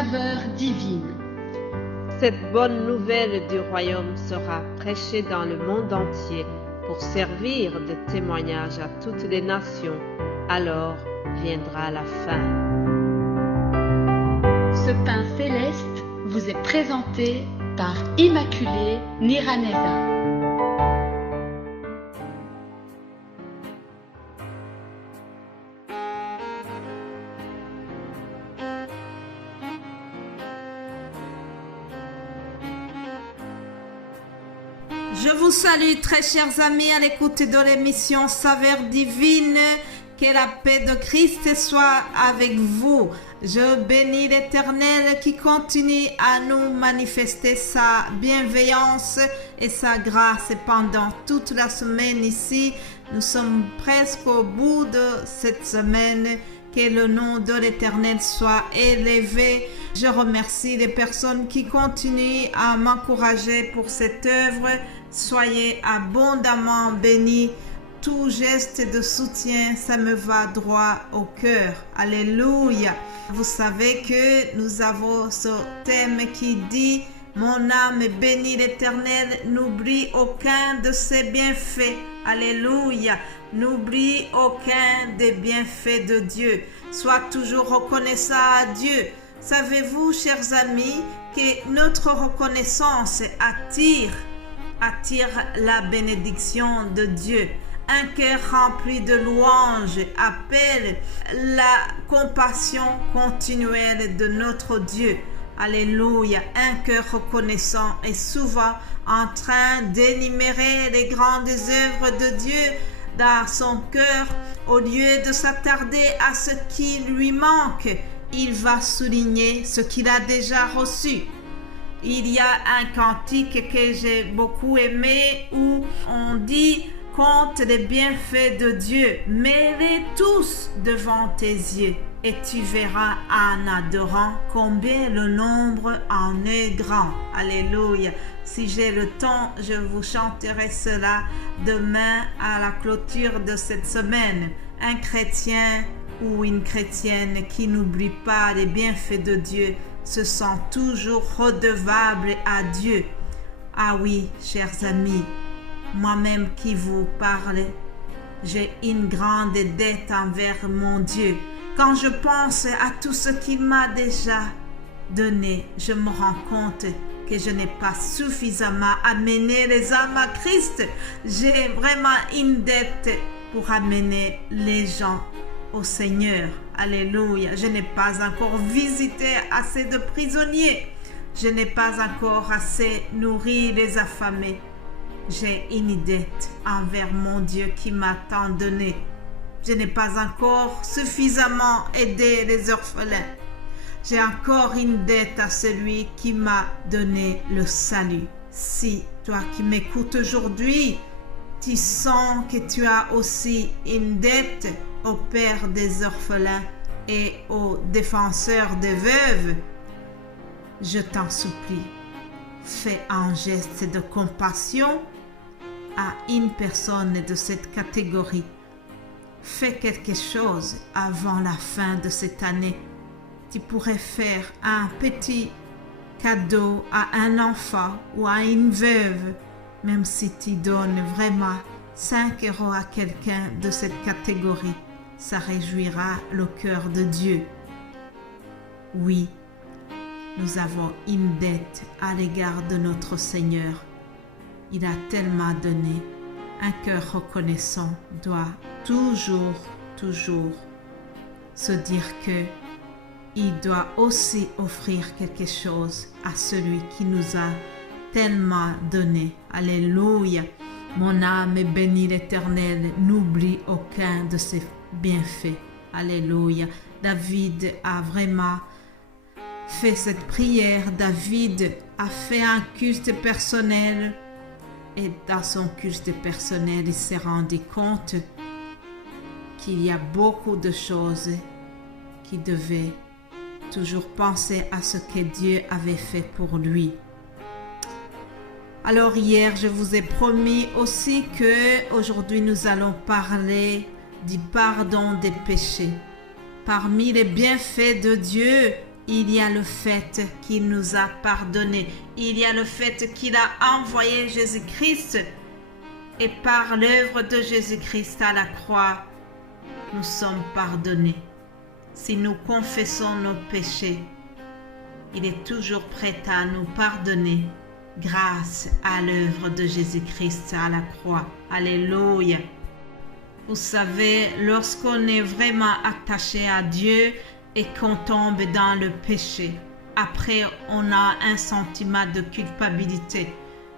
saveur divine. Cette bonne nouvelle du royaume sera prêchée dans le monde entier pour servir de témoignage à toutes les nations. Alors viendra la fin. Ce pain céleste vous est présenté par Immaculée Niraneza. Je vous salue très chers amis à l'écoute de l'émission Saveur divine. Que la paix de Christ soit avec vous. Je bénis l'Éternel qui continue à nous manifester sa bienveillance et sa grâce pendant toute la semaine ici. Nous sommes presque au bout de cette semaine. Que le nom de l'Éternel soit élevé. Je remercie les personnes qui continuent à m'encourager pour cette œuvre. Soyez abondamment bénis. Tout geste de soutien, ça me va droit au cœur. Alléluia. Vous savez que nous avons ce thème qui dit « Mon âme bénit l'Éternel, n'oublie aucun de ses bienfaits. » Alléluia. N'oublie aucun des bienfaits de Dieu. Sois toujours reconnaissant à Dieu. Savez-vous, chers amis, que notre reconnaissance attire la bénédiction de Dieu. Un cœur rempli de louanges appelle la compassion continuelle de notre Dieu. Alléluia. Un cœur reconnaissant est souvent en train d'énumérer les grandes œuvres de Dieu dans son cœur. Au lieu de s'attarder à ce qui lui manque, il va souligner ce qu'il a déjà reçu. Il y a un cantique que j'ai beaucoup aimé où on dit « Compte les bienfaits de Dieu, mets-les tous devant tes yeux et tu verras en adorant combien le nombre en est grand. » Alléluia. Si j'ai le temps, je vous chanterai cela demain à la clôture de cette semaine. Un chrétien ou une chrétienne qui n'oublie pas les bienfaits de Dieu se sent toujours redevable à Dieu. Ah oui, chers amis, moi-même qui vous parle, j'ai une grande dette envers mon Dieu. Quand je pense à tout ce qu'il m'a déjà donné, je me rends compte que je n'ai pas suffisamment amené les âmes à Christ. J'ai vraiment une dette pour amener les gens au Seigneur. Alléluia. Je n'ai pas encore visité assez de prisonniers. Je n'ai pas encore assez nourri les affamés. J'ai une dette envers mon Dieu qui m'a tant donné. Je n'ai pas encore suffisamment aidé les orphelins. J'ai encore une dette à celui qui m'a donné le salut. Si toi qui m'écoutes aujourd'hui, tu sens que tu as aussi une dette au Père des orphelins et au défenseur des veuves, je t'en supplie, fais un geste de compassion à une personne de cette catégorie. Fais quelque chose avant la fin de cette année. Tu pourrais faire un petit cadeau à un enfant ou à une veuve, même si tu donnes vraiment 5 € à quelqu'un de cette catégorie. Ça réjouira le cœur de Dieu. Oui, nous avons une dette à l'égard de notre Seigneur. Il a tellement donné. Un cœur reconnaissant doit toujours se dire que il doit aussi offrir quelque chose à celui qui nous a tellement donné. Alléluia. Mon âme bénit l'Éternel, n'oublie aucun de ses bienfaits. Alléluia. David a vraiment fait cette prière. David a fait un culte personnel et dans son culte personnel, il s'est rendu compte qu'il y a beaucoup de choses qui devaient toujours penser à ce que Dieu avait fait pour lui. Alors hier, je vous ai promis aussi que aujourd'hui nous allons parler du pardon des péchés. Parmi les bienfaits de Dieu, il y a le fait qu'il nous a pardonné. Il y a le fait qu'il a envoyé Jésus-Christ. Et par l'œuvre de Jésus-Christ à la croix, nous sommes pardonnés. Si nous confessons nos péchés, il est toujours prêt à nous pardonner grâce à l'œuvre de Jésus-Christ à la croix. Alléluia. Vous savez, lorsqu'on est vraiment attaché à Dieu et qu'on tombe dans le péché, après on a un sentiment de culpabilité.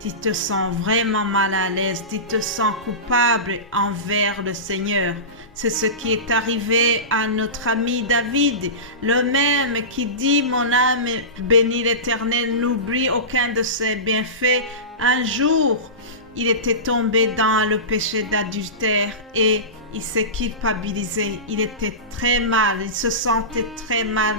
Tu te sens vraiment mal à l'aise, tu te sens coupable envers le Seigneur. C'est ce qui est arrivé à notre ami David, le même qui dit « Mon âme bénit l'Éternel, n'oublie aucun de ses bienfaits ». Un jour, il était tombé dans le péché d'adultère et il s'est culpabilisé. Il était très mal, il se sentait très mal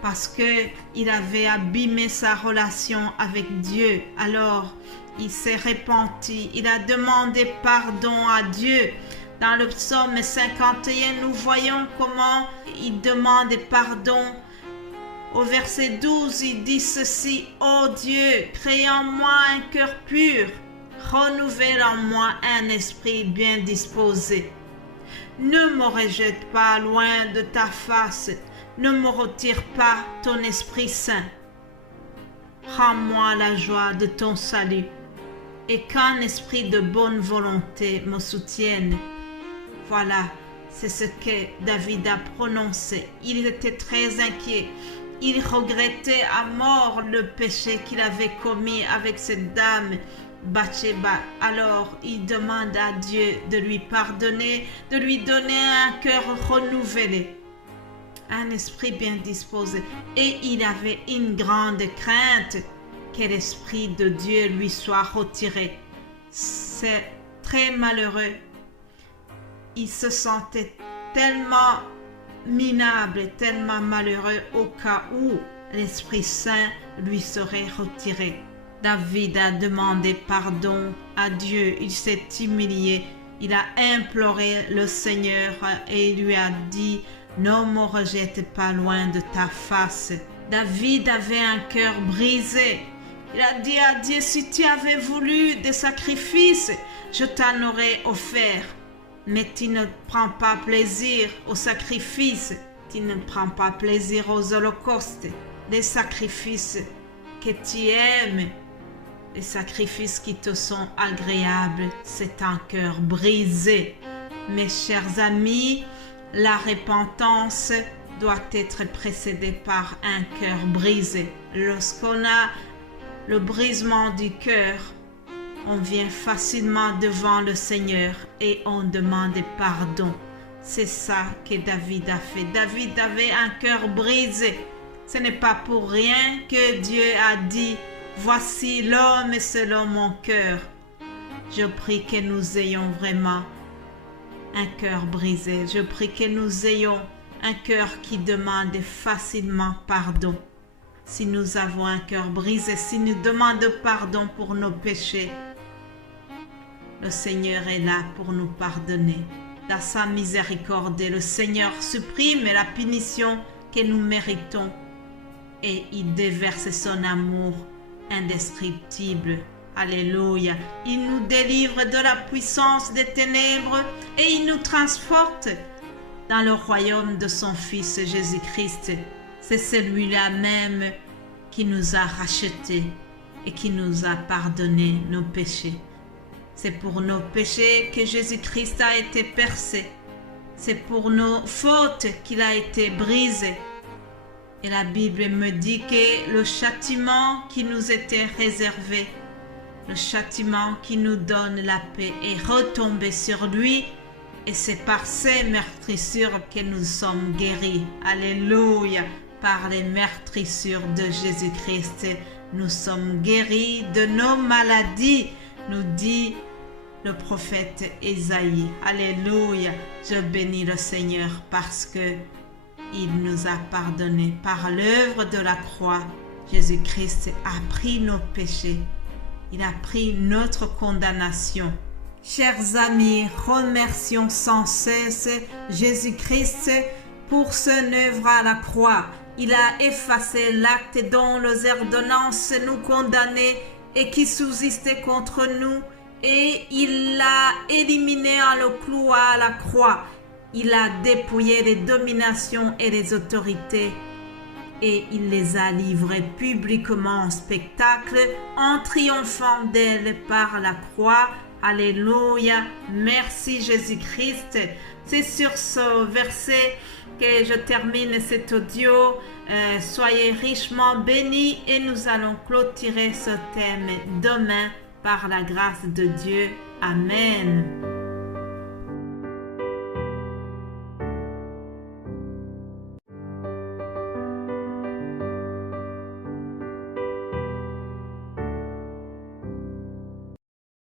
parce qu'il avait abîmé sa relation avec Dieu. Alors, il s'est repenti, il a demandé pardon à Dieu. Dans le psaume 51, nous voyons comment il demande pardon. Au verset 12, il dit ceci: « Ô Dieu, crée en moi un cœur pur, renouvelle en moi un esprit bien disposé. Ne me rejette pas loin de ta face, ne me retire pas ton Esprit Saint. Rends-moi la joie de ton salut et qu'un esprit de bonne volonté me soutienne. » Voilà, c'est ce que David a prononcé. Il était très inquiet. Il regrettait à mort le péché qu'il avait commis avec cette dame Bathsheba. Alors il demande à Dieu de lui pardonner, de lui donner un cœur renouvelé, un esprit bien disposé. Et il avait une grande crainte que l'Esprit de Dieu lui soit retiré. C'est très malheureux. Il se sentait tellement minable, tellement malheureux au cas où l'Esprit Saint lui serait retiré. David a demandé pardon à Dieu, il s'est humilié, il a imploré le Seigneur et il lui a dit « Ne me rejette pas loin de ta face ». David avait un cœur brisé. Il a dit à Dieu « Si tu avais voulu des sacrifices, je t'en aurais offert. Mais tu ne prends pas plaisir aux sacrifices, tu ne prends pas plaisir aux holocaustes, les sacrifices que tu aimes, les sacrifices qui te sont agréables, c'est un cœur brisé. » Mes chers amis, la repentance doit être précédée par un cœur brisé. Lorsqu'on a le brisement du cœur, on vient facilement devant le Seigneur et on demande pardon. C'est ça que David a fait. David avait un cœur brisé. Ce n'est pas pour rien que Dieu a dit « Voici l'homme selon mon cœur ». Je prie que nous ayons vraiment un cœur brisé. Je prie que nous ayons un cœur qui demande facilement pardon. Si nous avons un cœur brisé, si nous demandons pardon pour nos péchés, le Seigneur est là pour nous pardonner. Dans sa miséricorde, le Seigneur supprime la punition que nous méritons et il déverse son amour indescriptible. Alléluia. Il nous délivre de la puissance des ténèbres et il nous transporte dans le royaume de son Fils Jésus-Christ. C'est celui-là même qui nous a rachetés et qui nous a pardonné nos péchés. C'est pour nos péchés que Jésus-Christ a été percé. C'est pour nos fautes qu'il a été brisé. Et la Bible me dit que le châtiment qui nous était réservé, le châtiment qui nous donne la paix, est retombé sur lui. Et c'est par ses meurtrissures que nous sommes guéris. Alléluia. Par les meurtrissures de Jésus-Christ, nous sommes guéris de nos maladies, nous dit le prophète Ésaïe. Alléluia. Je bénis le Seigneur parce que il nous a pardonné. Par l'œuvre de la croix, Jésus-Christ a pris nos péchés. Il a pris notre condamnation. Chers amis, remercions sans cesse Jésus-Christ pour son œuvre à la croix. Il a effacé l'acte dont les ordonnances nous condamnaient et qui subsistait contre nous, et il l'a éliminé en le clouant à la croix. Il a dépouillé les dominations et les autorités, et il les a livrées publiquement en spectacle, en triomphant d'elles par la croix. Alléluia, merci Jésus-Christ. C'est sur ce verset que je termine cet audio. Soyez richement bénis et nous allons clôturer ce thème demain par la grâce de Dieu. Amen.